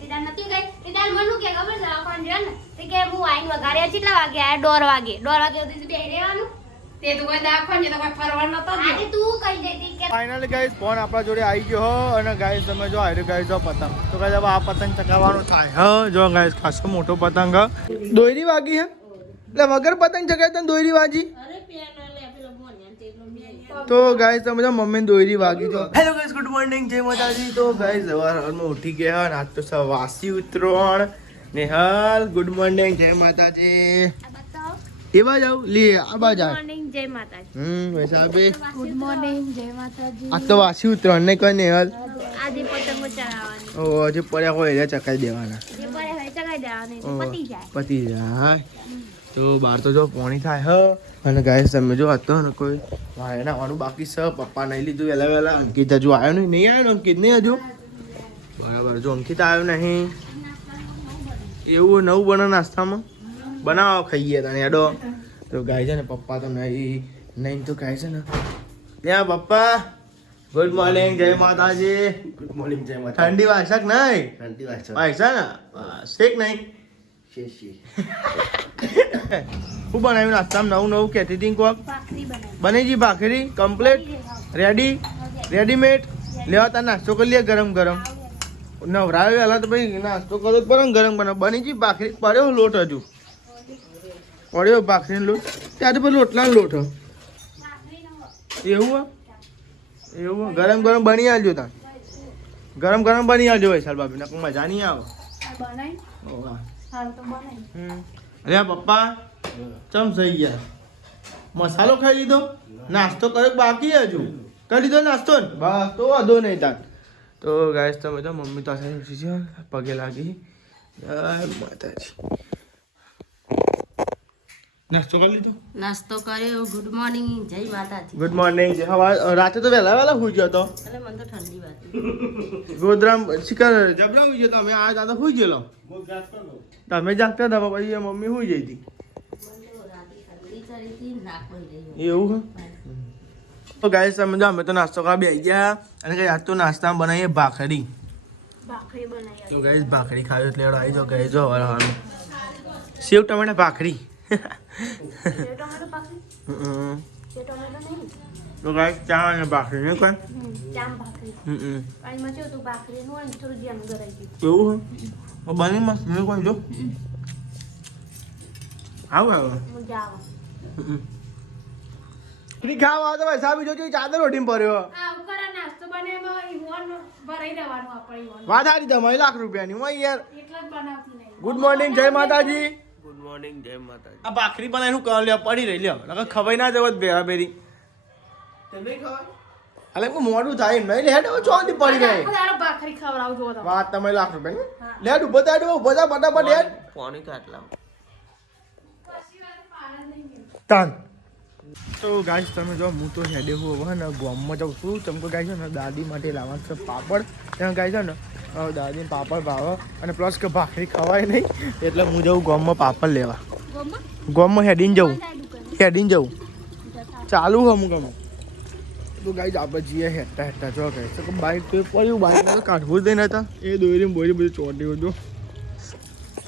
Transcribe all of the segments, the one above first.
તે દાન નથી ગઈ તે દાન મનું કે ખબર છે કોણ જો ને તે કે હું આઈન વગાડ્યા કેટલા વાગે આયા 1:30 વાગે સુધી બેહી રહેવાનું તે તો કોઈ દાખો ને તો કોઈ ફરવા નતો આજે તું કહી દેતી કે ફાઇનલી ગાઈસ ફોન આપણા જોડે આવી ગયો હો અને ગાઈસ તમે જો આર્યો ગાઈસ જો પતંગ તો ગાઈસ હવે આ પતંગ ચગાવવાનો થાય હ જો ગાઈસ ખાસો મોટો પતંગ હ દોયરી વાગી હે એટલે વગર પતંગ ચગાવે તને દોયરી વાજી અરે પેન લે પેલો બોન્યા તેલો મે તો ગાઈસ તમે જો મમ્મીને દોયરી વાગી તો હેલો ગાઈસ ગુડ મોર્નિંગ જય માતાજી તો ગાઈસ સવારમાં ઉઠી ગયા અને આજ તો સવાસી ઉતરોણ નેહાલ ગુડ મોર્નિંગ જય માતાજી એવા જાવ લે આબા જા ગુડ મોર્નિંગ જય માતાજી વૈસાબે ગુડ મોર્નિંગ જય માતાજી આ તો વાસી ઉતરોણ ને કઈ નેહાલ આજે પતંગો ચડાવવાની ઓ હજી પડ્યા હોય એટલે ચકાઈ દેવાના જે પડે હોય ચગાઈ દેવાની તો પતી જાય તો બહાર તો જો પોણી થાય હ અને ગાઈસ તમે જો હતો ને કોઈ વાયના આવવાનું બાકી છે પપ્પા નહીં લીધું વહેલા વહેલા અંકિત હજુ આવ્યો નહીં આવ્યો ને અંકિત નહીં હજુ બરાબર જો અંકિત આવ્યો નહીં એવું નવું બને નાસ્તામાં બનાવો ખાઈએ તને એડો તો ગાય છે ને પપ્પા તો નહીં તો ગાય છે ને ત્યાં પપ્પા ગુડ મોર્નિંગ જય માતાજી ગુડ મોર્નિંગ જય માતા ઠંડી વાગશે કે નહીં ઠંડી વાત છે વાગશે ને શેક નહીં શેષી શું બનાવ્યું નાસ્તામાં નવું નવું કહેતી હતી કોક ભાખરી બનાવી બની જી ભાખરી કમ્પ્લીટ રેડીમેડ લેવા તાર નાસ્તો કરી લે ગરમ ગરમ નવરાવે વહેલા તો ભાઈ નાસ્તો કરો જ પડે ગરમ બનાવ બની જી ભાખરી પડ્યો લોટ હજુ પડ્યો ભાખરીનો લોટ ત્યાં તો પછી લોટલા લોટ હ. એવું એવું ગરમ ગરમ બની આવજો તાર ગરમ ગરમ બની આવજો વૈશાલ બાપી ને મજા નહીં આવે બનાવી ઓવા. હાલ તો બનાવી અરે પપ્પા ચમ થઈ ગયા મસાલો ખાઈ લીધો નાસ્તો કર્યો કે બાકી હજુ કરી લીધો નાસ્તો ને બસ તો વાંધો નહીં તાર તો ગાઈસ તમે તો મમ્મી તો આશા ઉઠી છે પગે લાગી જય માતાજી નાસ્તો કરી લીધો નાસ્તો કર્યો ગુડ મોર્નિંગ જય માતાજી ગુડ મોર્નિંગ હવા રાતે તો વહેલા વહેલા સુઈ ગયો તો એટલે મને તો ઠંડી વાતી ગોધરામ શિકાર જબરા સુઈ ગયો તો અમે આ દાદા સુઈ ગયેલો તમે જાગતા હતા પછી મમ્મી સુઈ જઈ હતી એવું હે તો ગાઈસ તમે જો અમે તો નાસ્તો કરવા બેસી ગયા અને કઈ આજ તો નાસ્તામાં બનાવીએ ભાખરી ભાખરી બનાવી તો ગાઈસ ભાખરી ખાવી એટલે આવી જાઓ ગાઈસ જો હવાનું સેવ ટમેટા ભાખરી ટોમેટો ભાખરી ટોમેટો નહીં તો ગાઈસ ચા અને ભાખરી નહીં કોઈ જામ ભાખરી પાણીમાં જો તું ભાખરી નું હોય ને થોડું જેમ ગરાઈ એવું હે બની મસ્ત નહીં કોઈ જો આવું આવે મજા આવે ફ્રી ખાવા આવે તો ભાઈ સાહેબ જોજો ચાદર ઓઢીને પડ્યો આ ઉકરા નાસ્તો બનાવવામાં ઈવોન ભરાઈ દેવાનું આપણે ઈવોન વાત આવી તમારી ₹1,00,000 ની હોય યાર એટલા જ બનાવતી નહીં ગુડ મોર્નિંગ જય માતાજી ગુડ મોર્નિંગ જય માતાજી આ ભાખરી બનાવી શું કરવા લ્યો પડી રહી લ્યો નકર ખવાઈ ના જવો ભેરા ભેરી તમે ખાવા અલે કોઈ મોડું થાય એમ નહીં લે હેડ ચોથી પડી રહી તારો ભાખરી ખવડાવજો તો વાત તમે ₹1,00,000 ની લેડ ઉભો થાય ઉભો થા ફટાફટ હેડ પાણી તો આટલા તાન તો ગાઈસ તમે જો હું તો હેડે હું હવે ને ગામમાં જાઉં છું ચમકો ગાય છે ને દાદી માટે લાવવાનું છે પાપડ ત્યાં ગાય છે ને દાદીને પાપડ ભાવે અને પ્લસ કે ભાખરી ખવાય નહીં એટલે હું જાઉં ગામમાં પાપડ લેવા ગામમાં હેડીને જવું ચાલુ હમ ગમે તો ગાઈસ આપણે જઈએ હેઠતા હેઠતા જો કહે છે કે બાઇક તો પડ્યું બાઇક કાઢવું જ નહીં હતા એ દોરી બોરી બધું ચોટી હતું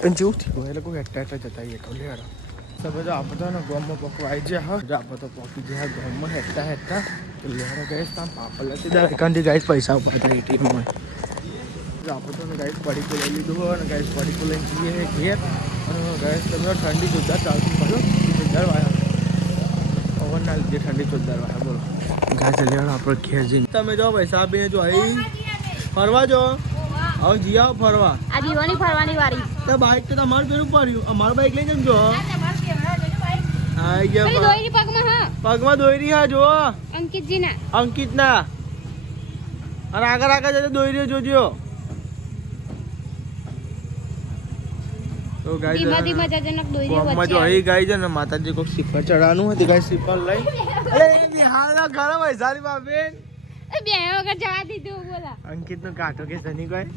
અને જેવું થયું એટલે કોઈ હેઠતા હેઠતા જતા રહીએ કહું લેવાડો તો બધા આપણે તો ને ગામમાં પકવાઈ જાય હા આપણે તો પકી જાય ગામમાં હેઠતા તો લેવાડો ગઈશ ત્યાં પાપડ લેતી દા એકાંથી ગાઈસ પૈસા ઉપાડતા એટીએમમાં આપણે તો ગાઈસ પડીકો લઈ લીધું હોય અને ગાઈસ પડીકો લઈને જઈએ ઘેર અને ગાઈસ તમે ઠંડી જોરદાર ચાલતું પડ્યો જોરદાર વાયા પવનના લીધે ઠંડી જોરદાર વાયા બોલો ગાય લેવાડો આપણે ઘેર જઈને તમે જો પૈસા આપીને જો અહીં ફરવા જો હવે જી આવો ફરવા આ દીવાની ફરવાની વારી તો બાઇક તો તમારું પેલું પડ્યું અમારું બાઇક લઈને જજો હા ગયા દોરી પગમાં હા પગમાં દોરી હા જો અંકિતજી ના અંકિત ના અને આગળ આગળ જતો દોરી જોજો તો ગાય ધીમા ધીમા જજનક દોરી ગામમાં જો અહીં ગાય છે ને માતાજી કોઈ શ્રીફળ ચડાવવાનું હતી ગાય શ્રીફળ લઈ અરે હાલના ઘર હોય સારી બાબેન એ બે વગર જવા દીધું બોલા અંકિત નો કાંટો કે સની કોઈ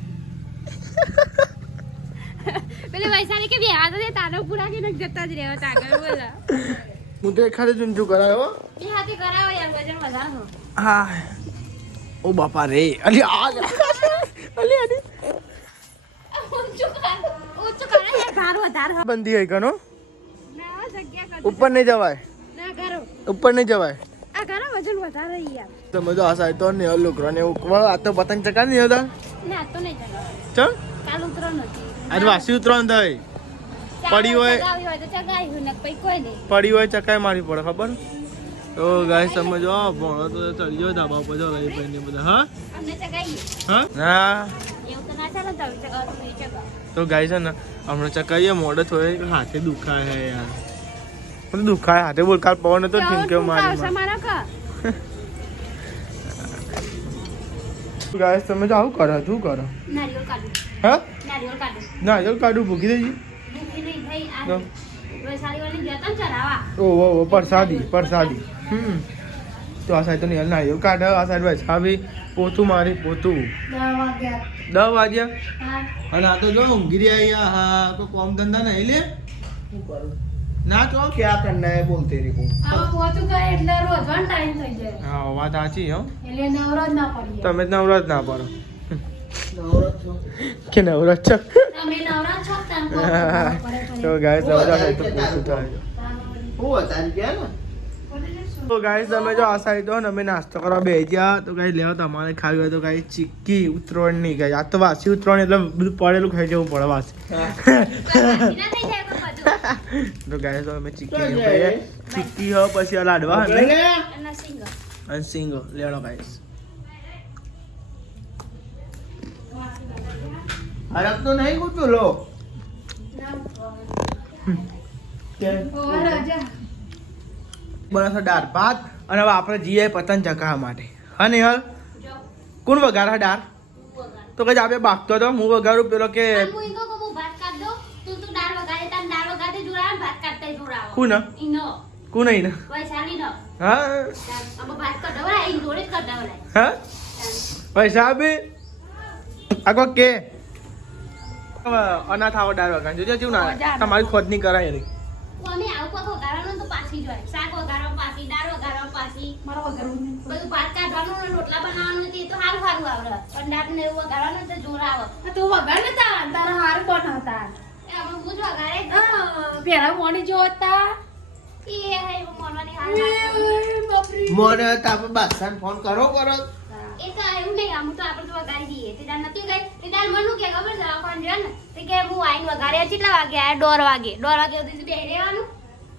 પેલે વૈશાલી કે બે હાથ દે તારો પૂરા કે નક જતા જ રહેવા તાગર બોલા હું તો ખરે ચૂંચું કરાયો બે હાથે કરાવો યાર વજન વધારો હા ઓ બાપા રે અલી આ અલી અલી ઊંચું કરે હે ઘારો વધારે બંધી હોય કનો ના જગ્યા કર ઉપર નહીં જવાય ના ઘારો ઉપર નહીં જવાય આ ઘારો વજન વધારે યાર તમે તો આ સાઈડ તો ને લોકરો ને આ તો પતંગ ચકા નહીં હતા ના તો નહીં ચાલે ચમ કાલ ઉતરો નથી આજ વાસી ઉતરણ થઈ પડી હોય ચગાવી હોય તો ચગાવી હોય ને પછી કોઈ નહીં પડી હોય ચકાઈ મારી પડે ખબર તો ગાય સમજો ભણો તો ચડી ગયો ધાબા ઉપર જો લઈ પડીને બધા હા અમને ચગાવી હા ના એવું તો ના ચાલે તો ચગાવ તો ચગાવ તો ગાય છે ને હમણાં ચકાઈએ મોડે થોડે હાથે દુખાય હે યાર મને દુખાય હાથે બોલ કાલ પવન હતો ઠીંકે મારી મારા કા ગાય તમે તો આવું કરો શું કરો નારિયેળ કાઢું હા નારિયેળ કાઢું ના જો કાઢું ભૂકી દેજી ભૂખી નહીં થઈ આ વૈશાલી વાળી ગયા તા ચરાવા ઓહો પરસાદી તો આ સાઈડ તો નહીં નારિયેળ કાઢે આ સાઈડ ભાઈ છાવી પોતું મારી પોતું 10 વાગ્યા 10 વાગ્યા હા અને આ તો જો ઊંઘી રહ્યા હા તો કોમ ધંધા નહીં લે શું કરું ના તો ક્યાં કરના હે બોલતે રે કો આ પોતું કરે એટલે રોજવાનો ટાઈમ થઈ જાય હા વાત સાચી હો એટલે નવરો જ ના પડીએ તમે જ નવરાત ના પાડો નવરત છો કે નવરાત છો તમે નવરા છો તમ તો ગાઈસ નવરાત હોય તો પૂછું થાય હું હતા ગયા ને તો ગાઈસ તમે જો આ સાઈડ તો અમે નાસ્તો કરવા બેસી ગયા તો ગાઈસ લેવા તમારે ખાવી હોય તો ગાઈસ ચીક્કી ઉતરોણ નહીં ગાઈસ આ તો વાસી ઉતરોણ એટલે બધું પડેલું ખાઈ જવું પડે વાસી તો ગાઈસ તો અમે ચીક્કી ખાઈએ ચીક્કી હો પછી આ લાડવા અને સિંગ લેડો ગાઈસ હરક તો નહીં કુછ લો બસ દાળ ભાત અને હવે આપણે જઈએ પતંગ ચકાવવા માટે હા ને યાર કોણ વગાડે દાળ તો કઈ આપે બાગતો તો હું વગાડું પેલો કે કોણ કોણ નહીં ને હા હા પૈસા આપે આગો કે અનાથ આવો દાળ વગાડ જોજો કેવું ના તમારી ખોદ નહીં કરાય એની રોટલા બનાવવાનું તે તો સારું સારું આવડે અંડાટ ને એવું વગાડવાનું તો જોર આવે તું વગાડ ને તારા સારું બનાવતા હું જ વગાડે પેલા મોડી જોતા એ હે મોનવાની હાલ મોને તાપ બાદશાહ ફોન કરો એ તો એવું નહીં આમ તો આપણે તો વગાડી દઈએ તે દાર નથી ગઈ તે દાર મનું કે ખબર છે કોણ જો ને તે કે હું આઈને વગાડ્યા કેટલા વાગે આયા 1:30 સુધી બેહી રહેવાનું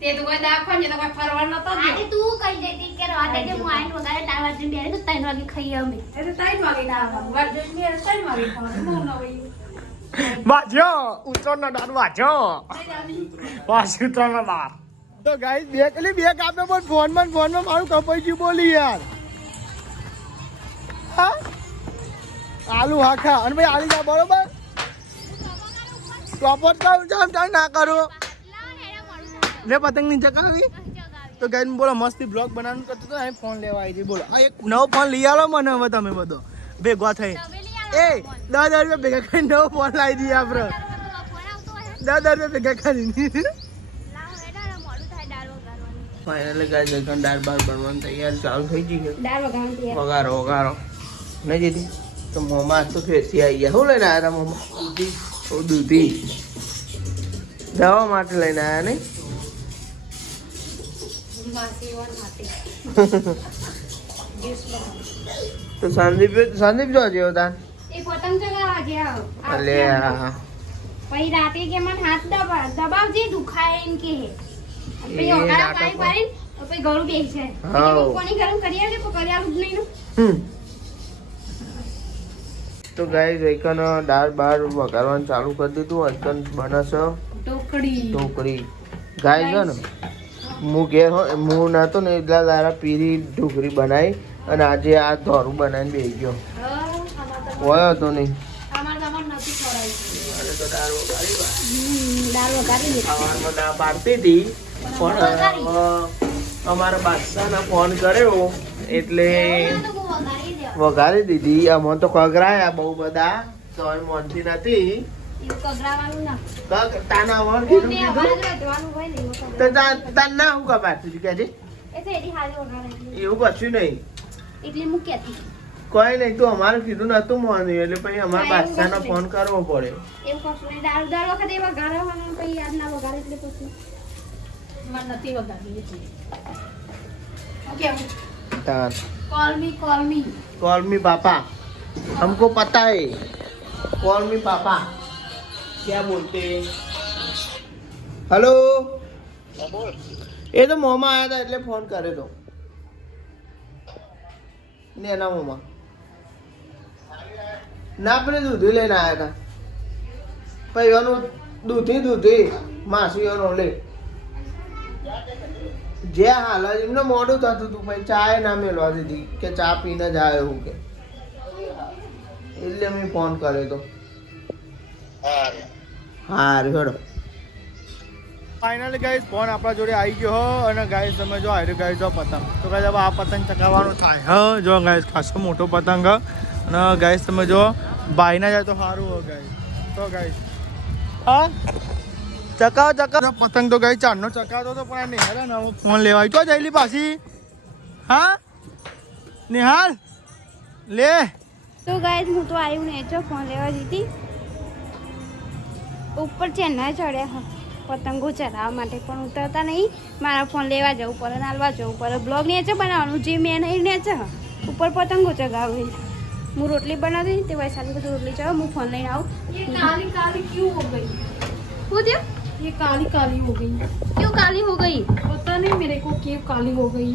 તે તો કોઈ દાખો ને તો કોઈ ફરવા નતો ગયો આજે તું કઈ જઈતી કે રાતે જે હું આઈને વગાડે 4 વાગે બેહી તો 3 વાગે ખાઈ અમે એ તો 3 વાગે ના આવવાનું વર્જન ને 3 વાગે ખાવાનું હું ન વઈ વાજો ઉતરનો દાળ વાજો વાસી ઉતરનો દાળ તો ગાઈસ બે કલી બે કાપે પણ ફોનમાં મારું કપાઈ ગયું બોલી યાર હા આલુ હાખા અને ભાઈ આલી જા બરોબર ટોપર તો જામ ના કરો લે પતંગ ની ચકાવી તો ગાઈસ બોલો મસ્તી બ્લોગ બનાવવાનું કરતો તો અહીં ફોન લેવા આવી બોલો આ એક નવો ફોન લઈ આલો મને હવે તમે બધો ભેગવા થઈ એ 10,000 રૂપિયા ભેગા કરીને નવો ફોન લાવી દઈએ આપણે 10,000 રૂપિયા ભેગા કરીને ફાઇનલી ગાઈસ એકન દાળ બાર બનવાનું તૈયાર ચાલુ થઈ ગઈ દાળ વગાડતી વગારો નહીં જીતી તો મોમાં તો ફેરથી આવી ગયા શું લઈને આવ્યા હતા મોમાં દૂધી દવા માટે લઈને આવ્યા નહીં તો સંદીપ જો જેવો તાન એ પતંગ ચગાવવા ગયા અલે પછી રાતે કે મને હાથ દબાવજે દુખાય એમ કે હે પછી એ ઓગાળા નાટક પાઈ પાડીને પછી ગળું બેસી છે હાઉ. પાણી ગરમ કરી આલે પણ કરી આલું જ નહીં તો ગાઈસ એકન દાળ બાર વઘારવાનું ચાલુ કરી દીધું એકન બનસ ઢોકળી ગાઈસ છે ને હું ઘેર હું નતો ને એટલા દારા પીરી ઢોકળી બનાવી અને આજે આ ધોરું બનાવીને બેસી ગયો હોય હતો નહીં અને તો દાળ વઘારી દાળ વગાડી લે ખાવામાં ના પાડતી હતી પણ અમારા બાદશાહના ફોન કર્યો એટલે વઘારી દીધી આમાં તો કગરાયા બહુ બધા તો મોનથી નથી તાના વણ કીધું તો તાન ના હું કપાતું કે છે એવું કશું નહીં એટલે મૂક્યા કોઈ નહીં, તું અમારે કીધું નતું મોર્નિંગ એટલે પછી અમારે બાદશાહનો ફોન કરવો પડે. એવું કશું નહીં. દર વખતે એવા વઘારવાના પછી યાદ ના વઘારે એટલે પછી મને નથી વઘારવી એટલે ઓકે તાર કોલ મી कॉल मी पापा, हमको पता है, कॉल मी पापा. क्या बोलते हैं? हेलो. ये तो मोमा आया था એટલે ફોન કર્યો તો ને એના મોમાં ના આપણે દૂધી લઈને આવ્યા હતા પછી એનું દૂધી માસી એનો લે જે હાલ એમને મોડું થતું હતું પછી ચા ના મેળવા દીધી કે ચા પીને જાય એવું કે એટલે મેં ફોન કર્યો તો. હાર હેડો. ફાઇનલી ગાઈસ ફોન આપણા જોડે આવી ગયો હો અને ગાઈસ તમે જો આવી ગાઈસ જો પતંગ તો ગાઈસ હવે આ પતંગ ચગાવવાનો થાય હ જો ગાઈસ ખાસો મોટો પતંગ હ અને ગાઈસ તમે જો ભાઈ ના જાય તો સારું હો ગાઈસ તો ગાઈસ હા ચકાવ પતંગ તો ગાઈસ ચારનો ચકાવતો તો પણ આ નિહાલ ને ફોન લેવાય તો જઈલી પાછી હા નિહાલ લે તો ગાઈસ હું તો આવ્યું ને જો ફોન લેવા જીતી ઉપર ચેન્નઈ ચડ્યા હા પતંગો ચલાવવા માટે પણ ઉતરતા નહીં મારા ફોન લેવા જવું પડે નાલવા જવું પડે બ્લોગ નેચે બનાવવાનું જે મેં નહીં નેચે ઉપર પતંગો ચગાવું હું રોટલી બનાવી તે વૈશાલી બધું રોટલી ચગાવ હું ફોન લઈને આવું ये काली काली क्यों हो गई? શું થયું ये काली काली हो गई. ક્યું કાલી હો ગઈ पता नहीं मेरे को क्यों काली हो गई.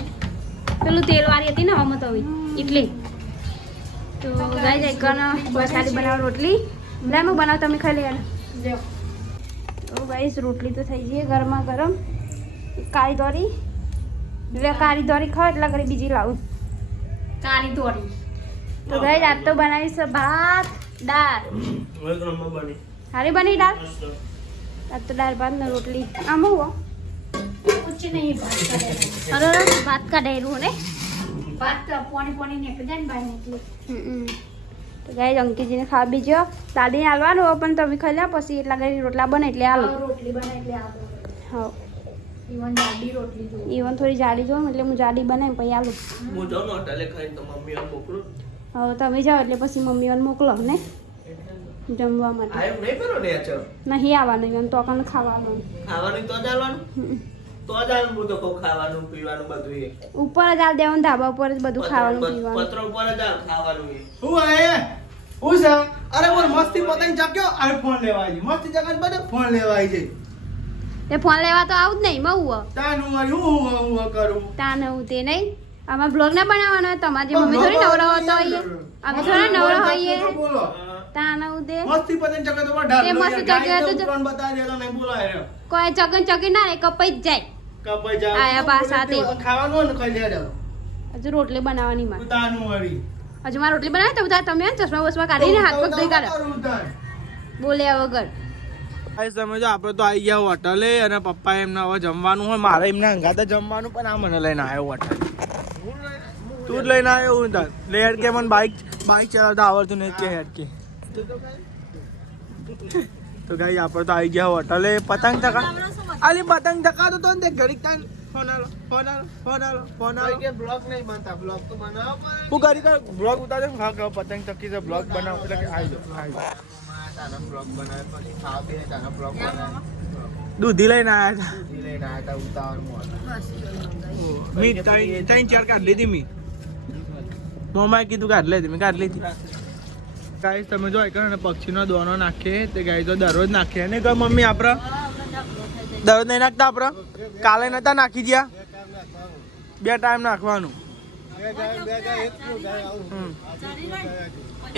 પેલું તેલવાળી હતી ને હમત હવે એટલે તો ગાઈસ એક વૈશાલી બનાવ રોટલી લે હું બનાવ તમે ખાઈ લેવાના देखो તો ગાઈસ રોટલી તો થઈ ગઈ ગરમા ગરમ કાળી દોરી એટલે કાળી દોરી ખાવ એટલે કરી બીજી લાવું काली तोड़ी. તો ગાઈસ આજ તો બનાવીશ ભાત દાળ સારી બની દાળ આજ તો દાળ ભાત ને રોટલી આમ હું कुछ नहीं बात करे. અરે ભાત કાઢેલું ને बात पानी पानी निकल जाए बाहर निकले. તો ગાઈસ અંકિતજીને ખાવા બીજો દાદીને હાલવાનું હોય પણ તમે ખાઈ લો પછી એટલા ઘડી રોટલા બને એટલે હાલો और रोटली बनाई ले आप. હા इवन दादी रोटली जो. ઈવન થોડી જાડી જોઉં એટલે હું જાડી બનાવી પછી હાલું હું જાઉં ને હોટલે ખાઈને તો મમ્મી મોકલું. હવે તમે જાઓ એટલે પછી મમ્મીઓને મોકલો ને જમવા માટે આયમ નહીં કરો ને અચો નહીં આવવાનું ઈવન તો કણ ખાવાનું ખાવાનું તો જ આલવાનું તો જ આલવાનું. હું તો કહું ખાવાનું પીવાનું બધું એ ઉપર જ આલ દેવાનું ધાબા ઉપર જ બધું ખાવાનું પીવાનું પત્ર ઉપર જ આલ ખાવાનું એ. હું આયે હું છે અરે બોલ મસ્તી પતંગ ચગ્યો આ ફોન લેવા આવી મસ્તી જગન બધે ફોન લેવા આવી જઈ તે ફોન લેવા તો આવું જ નહીં મવું તાનું મારી હું કરું તાને હું તે નહીં આમાં બ્લોગ ના બનાવવાનો હોય તમારી જે મમ્મી થોડી નવરા હોતો હોઈએ અમે થોડા નવરા હોઈએ બોલો તાને હું તે મસ્તી પતંગ ચગે તો ઢાલ એ મસ્તી ચગે તો ઉપરાણ બતાવી દેતો નહીં બોલાય રે કોઈ ચગન ના રે કપાઈ જ જાય કપાઈ જા આયા પાછા તે. ખાવાનું ને ખાઈ લે હજુ રોટલી બનાવવાની માં તાનું મારી હજુ મારે રોટલી બનાવી તો બધા તમે ચશ્મા બસમાં કાઢીને હાથ પગ ધોઈ કાઢો બોલ્યા વગર ગાઈસ તમે જો આપણે તો આવી ગયા હોટલે અને પપ્પા એમને હવે જમવાનું હોય મારે એમને અંગાતે જમવાનું પણ આ મને લઈને આવ્યો હોટલ તું જ લઈને આવ્યો હું તાર લે હેડ કે મને બાઇક ચલાવતા આવડતું નહીં કે હેડ કે તો ગાઈ આપણે તો આવી ગયા હોટલે પતંગ ચકા આલી પતંગ ચકાતો તો ને ઘડીક ટાઈમ ફોન આલો કે બ્લોગ નહીં બનતા, બ્લોગ તો બનાવો પડે. હું ઘડી કર બ્લોગ ઉતારે હા કે પતંગ ચકી છે બ્લોગ બનાવ એટલે કે આવી જાઓ તારા બ્લોગ બનાવે પછી ખાવા બે તારા બ્લોગ બનાવે. દૂધી લઈને આવ્યા હતા દૂધી લઈને આવ્યા હતા ઉતાવળમાં. મી ત્રણ ચાર કાઢ લીધી મી મોમાએ કીધું કાઢ લેતી મેં કાઢ લીધી ગાઈસ તમે જો એક પક્ષીનો દોનો નાખીએ તે ગાય તો દરરોજ નાખીએ ને કહો મમ્મી આપણે દરરોજ નહીં નાખતા આપણે કાલે નતા નાખી ગયા 2 ટાઈમ નાખવાનું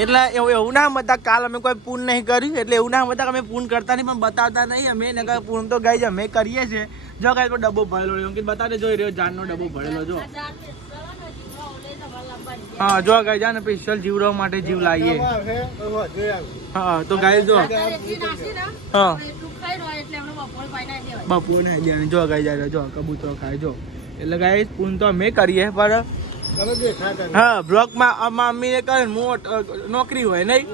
એટલે એવું ના બતા કાલ અમે કોઈ પૂન નહીં કર્યું એટલે એવું ના બતા અમે પૂન કરતા નહીં પણ બતાવતા નહીં અમે ને કહે પૂન તો ગાય અમે કરીએ છીએ જો ગાય ડબ્બો ભરેલો રહ્યો કે બતાડે જોઈ રહ્યો જાનનો ડબ્બો ભરેલો જો હા જો ગાય જાને સ્પેશિયલ જીવડવા માટે જીવ લાવીએ હા તો ગાય જો હા બપોર ને જો ગાય જાય જો કબૂતરો ખાય જો એટલે ગાય પૂન તો અમે કરીએ પણ હા બ્લોકમાં મમ્મીને કહે હું નોકરી હોય નહીં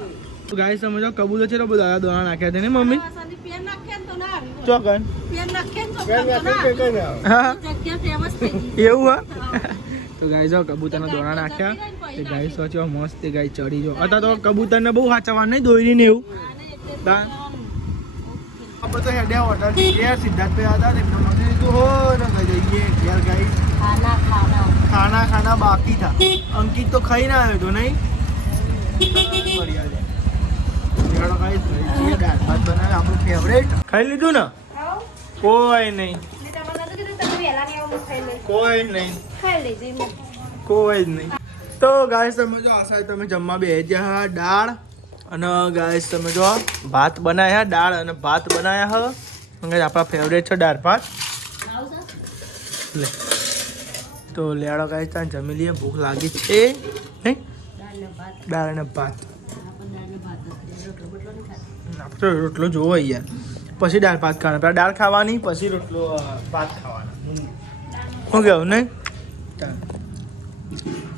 ગાય સમજો કબૂતર છે બધા દોણા નાખ્યા છે ને મમ્મી ચોકન હા એવું હા તો તો ગાય જો કબૂતરના દોરા નાખ્યા તે ગાય સોચો મસ્ત તે ગાય ચડી જો અત્યારે તો કબૂતરને બહુ સાચવવા નહીં દોરી ને એવું આપણે તો હેડ્યા હોટલ ઘેર સિદ્ધાર્થ ભાઈ હતા એમને મળી લીધું હો ને જઈએ ઘેર ગાઈ ખાના બાકી થા અંકિત તો ખાઈ ના આવ્યો તો નહીં દાળ ભાત બનાવે આપણું ફેવરેટ ખાઈ લીધું ને કોઈ નહીં કોઈ નહીં કોઈ જ નહીં તો ગાઈસ તમે જો આ સાઈડ તમે જમવા બે જ્યાં દાળ અને ગાઈસ તમે જો ભાત બનાવ્યા દાળ અને ભાત બનાવ્યા હ આપણા ફેવરેટ છે દાળ ભાત લે તો લેડો ગાઈસ ત્યાં જમી લઈએ ભૂખ લાગી છે નહીં દાળ અને ભાત આપણે રોટલો જોવો યાર પછી દાળ ભાત ખાવાના પહેલાં દાળ ખાવાની પછી રોટલો ભાત ખાવાના શું કહેવું નહીં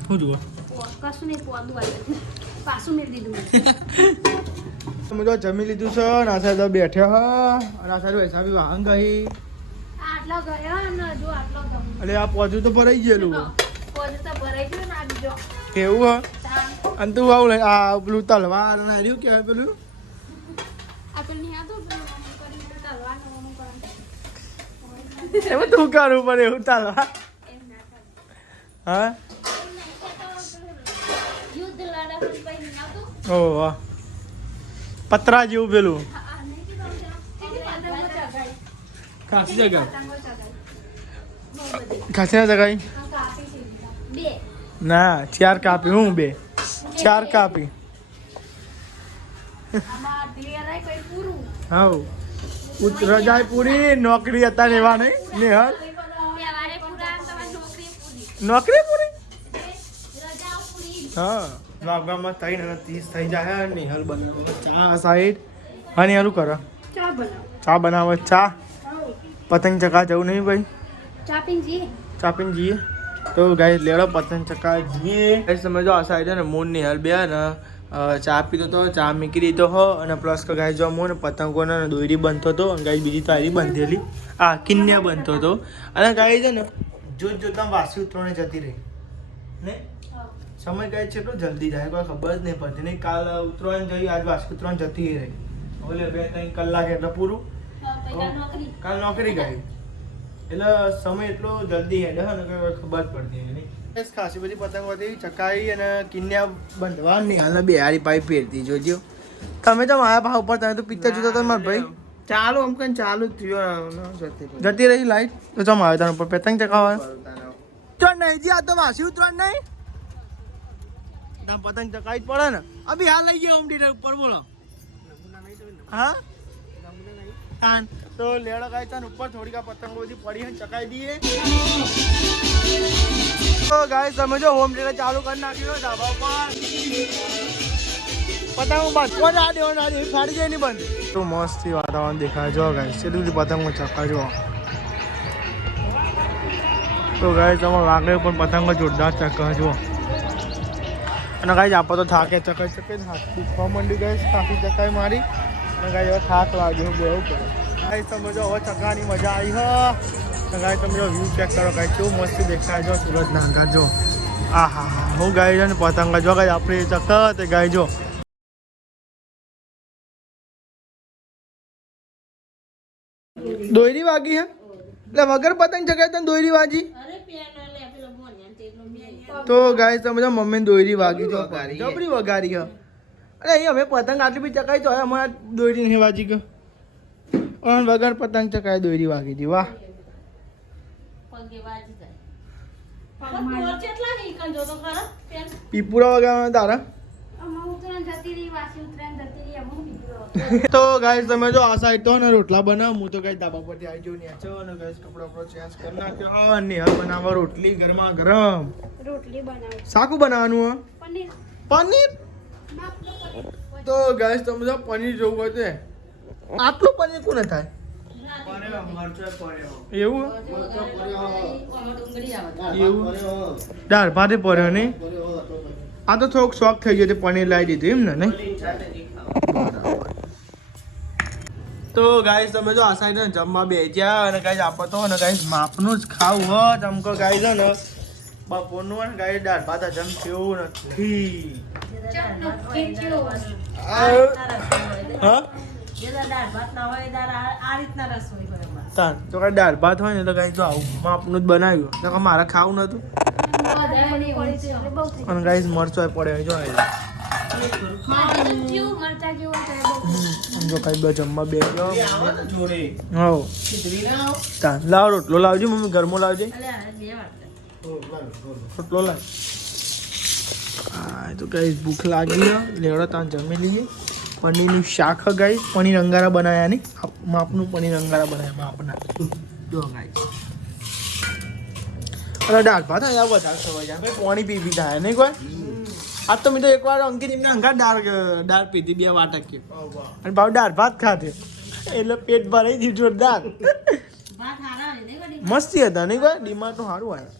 શું જુઓ તમે તો જમી લીધું છે અને આ સાઈડ બેઠ્યા હ અને આ સાઈડ વૈસાવી વાહન ગઈ અરે આ પોજું તો ભરાઈ ગયેલું કેવું હ અને તું આવું આ પેલું તલવાર અને હર્યું કહેવાય પેલું એમાં તું કરવું પડે એવું તલવાર હા ઓહ પતરા જેવું પેલું ખાસી જગ્યા ખાસી ના જગાઈ ના 4 કાપી હું 2 4 કાપી હા રજાઈ પૂરી નોકરી હતા એવા નહીં નેહલ નોકરી પૂરી હા વાગવામાં 3 અને 30 થઈ જાય નેહલ બનાવે ચા સાઈડ હા નેહલ કરો ચા બનાવે ચા પતંગ ચકા જવું નહીં ભાઈ ચાપીને જઈએ તો ગાઈસ લેડો પતંગ ચકા જઈએ ગાઈસ તમે જો આ સાઈડ ને મૂન નેહલ બે ને ચા પીતો તો ચા મીકી દીધો હો અને પ્લસ કે ગાઈસ જો મૂન પતંગોને દોરી બંધતો હતો અને ગાઈસ બીજી તારી બંધેલી આ કિન્યા બંધતો હતો અને ગાઈસ છે ને જોતા વાસી ઉતરણે જતી રહી ને સમય ગાઈસ કેટલો જલ્દી જાય કોઈ ખબર જ નહીં પડતી નહીં કાલ ઉતરવાને જઈ આજ વાસી ઉતરવાને જતી રહી ઓલે 2-3 કલાક એટલે પૂરું કાલ નોકરી ગઈ એટલે સમય એટલો જલ્દી હેડે ને કોઈ ખબર જ પડતી નહીં ખાસી બધી પતંગો હતી ચકાઈ અને કિન્યા બંધવાની હાલ બે હારી પાઇપ ફેરતી જોજો તમે તો મારા ભાવ ઉપર તમે તો પિક્ચર જોતા હતા મારા ભાઈ ચાલુ આમ કઈ ચાલુ જ થયો જતી રહી લાઈટ તો ચમ આવે તાર ઉપર પતંગ ચકાવવા તો નહીં જી આ તો વાસી ઉતરવાનું નહીં પતંગ ચકાવી જ પડે ને અભી હાલ લઈ ગયો હોમ થિયેટર ઉપર બોલો હા કાન તો લેડો ગાય તાન ઉપર થોડીક પતંગો બધી પડી હે ચકાઈ દઈએ તો ગાય તમે જો હોમ થિયેટર ચાલુ કરી નાખ્યો ધાબા પર પતંગો બાજકો ના દેવો ના દે ફાડી જાય નહીં બંધ તો મસ્ત વાતાવરણ દેખાય જો ગાય કેટલી બધી પતંગો ચકાજો તો ગાય તમે લાગે પણ પતંગો જોરદાર ચકાજો અને ગાય આપો તો થાકે ચકાઈ હાથ દુખવા માંડી ગાય કાફી ચકાઈ મારી અને ગાય હવે થાક લાગ્યો બહુ કરે ગાય તમે જો હવે ચકાની મજા આવી હ ગાય તમે જો વ્યૂ ચેક કરો ગાય કેવું મસ્ત દેખાય જો સુરત નાંગા જો આ હા હા હું ગાય છે ને પતંગ જો ગાય આપણે ચક્કર તે ગાય જો દોરી વાગી હે એટલે વગર પતંગ ચગાય તને દોરી વાજી તો ગાય તમે જો મમ્મી દોરી વાગી જો જબરી વગારી હ અરે અહીં અમે પતંગ આટલી બી ચકાઈ તો અમારે દોરી નહીં વાજી ગયો અને વગર પતંગ ચકાય દોરી વાગી હતી વાહ પીપુરા વગાડવાના તારા તો ગાઈસ તમે જો આ સાઈડ તો ને રોટલા બનાવ હું તો ગાઈસ ધાબા પરથી આવી ગયો નેચો અને ગાઈસ કપડા ચેન્જ કરી નાખ્યો અને નિહાલ બનાવવા રોટલી ગરમા ગરમ રોટલી બનાવ શાકું બનાવવાનું હો પનીર પનીર તો ગાઈસ તમે જો પનીર જોવું હોય તો આટલું પનીર કોને થાય એવું એવું દાળ ભાતે પડ્યો નહીં આ તો થોડોક શોખ થઈ ગયો પનીર લાવી દીધું એમ ને નહીં તો ગાઈસ તમે જો આ સાઈડ જમવા બેસ્યા અને ગાઈસ આપણે તો ને ગાઈસ માપનું જ ખાવું હોત અમકો ગાઈસ ને બપોરનું હોય ને ગાય દાળ ભાત હજમ થયું નથી. હા તાન તો કાંઈ દાળ ભાત હોય ને તો કાંઈ તો આવું માપનું જ બનાવ્યું તો કે મારે ખાવું નતું અને ગાઈસ મરચો પડે જો જો કાંઈ જમવા બે હો તાન લાવ રોટલો લાવજો મમ્મી ગરમો લાવજે રોટલો લાવ. હા તો ગાઈસ ભૂખ લાગી લેવડો તાન જમી લઈએ. પનીરનું શાક ગાઈસ પનીર અંગારા બનાવ્યા નહીં માપનું પનીર અંગારા બનાવ્યા માપના જો ગાઈસ. અરે દાળ ભાત યાર વધારે સવાય જાય ભાઈ પાણી પી થાય નહીં કોઈ. આજ તો મેં તો એકવાર અંકિત એમને અંગાર દાળ પીધી 2 વાટકી અને ભાવ દાળ ભાત ખાધે એટલે પેટ ભરાઈ ગયું જોરદાર. મસ્તી હતા નહીં કોઈ ડીમાર્ટનું સારું આવ્યા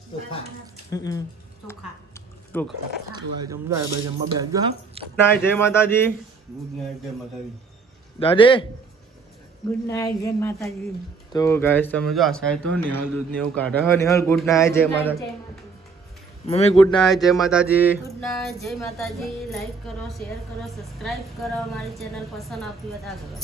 ચોખા જમવા બેસજો હા. ના જય માતાજી. દાદી ગુડ નાઇટ જય માતાજી. તો ગાઈસ તમે જો આશા તો નિહાલ દૂધ ને એવું કાઢે હા. નિહાલ ગુડ નાઇટ જય માતાજી. મમ્મી ગુડ નાઇટ જય માતાજી. ગુડ નાઇટ જય માતાજી. લાઈક કરો, શેર કરો, સબસ્ક્રાઇબ કરો. મારી ચેનલ પસંદ આવતી હોય તો આગળ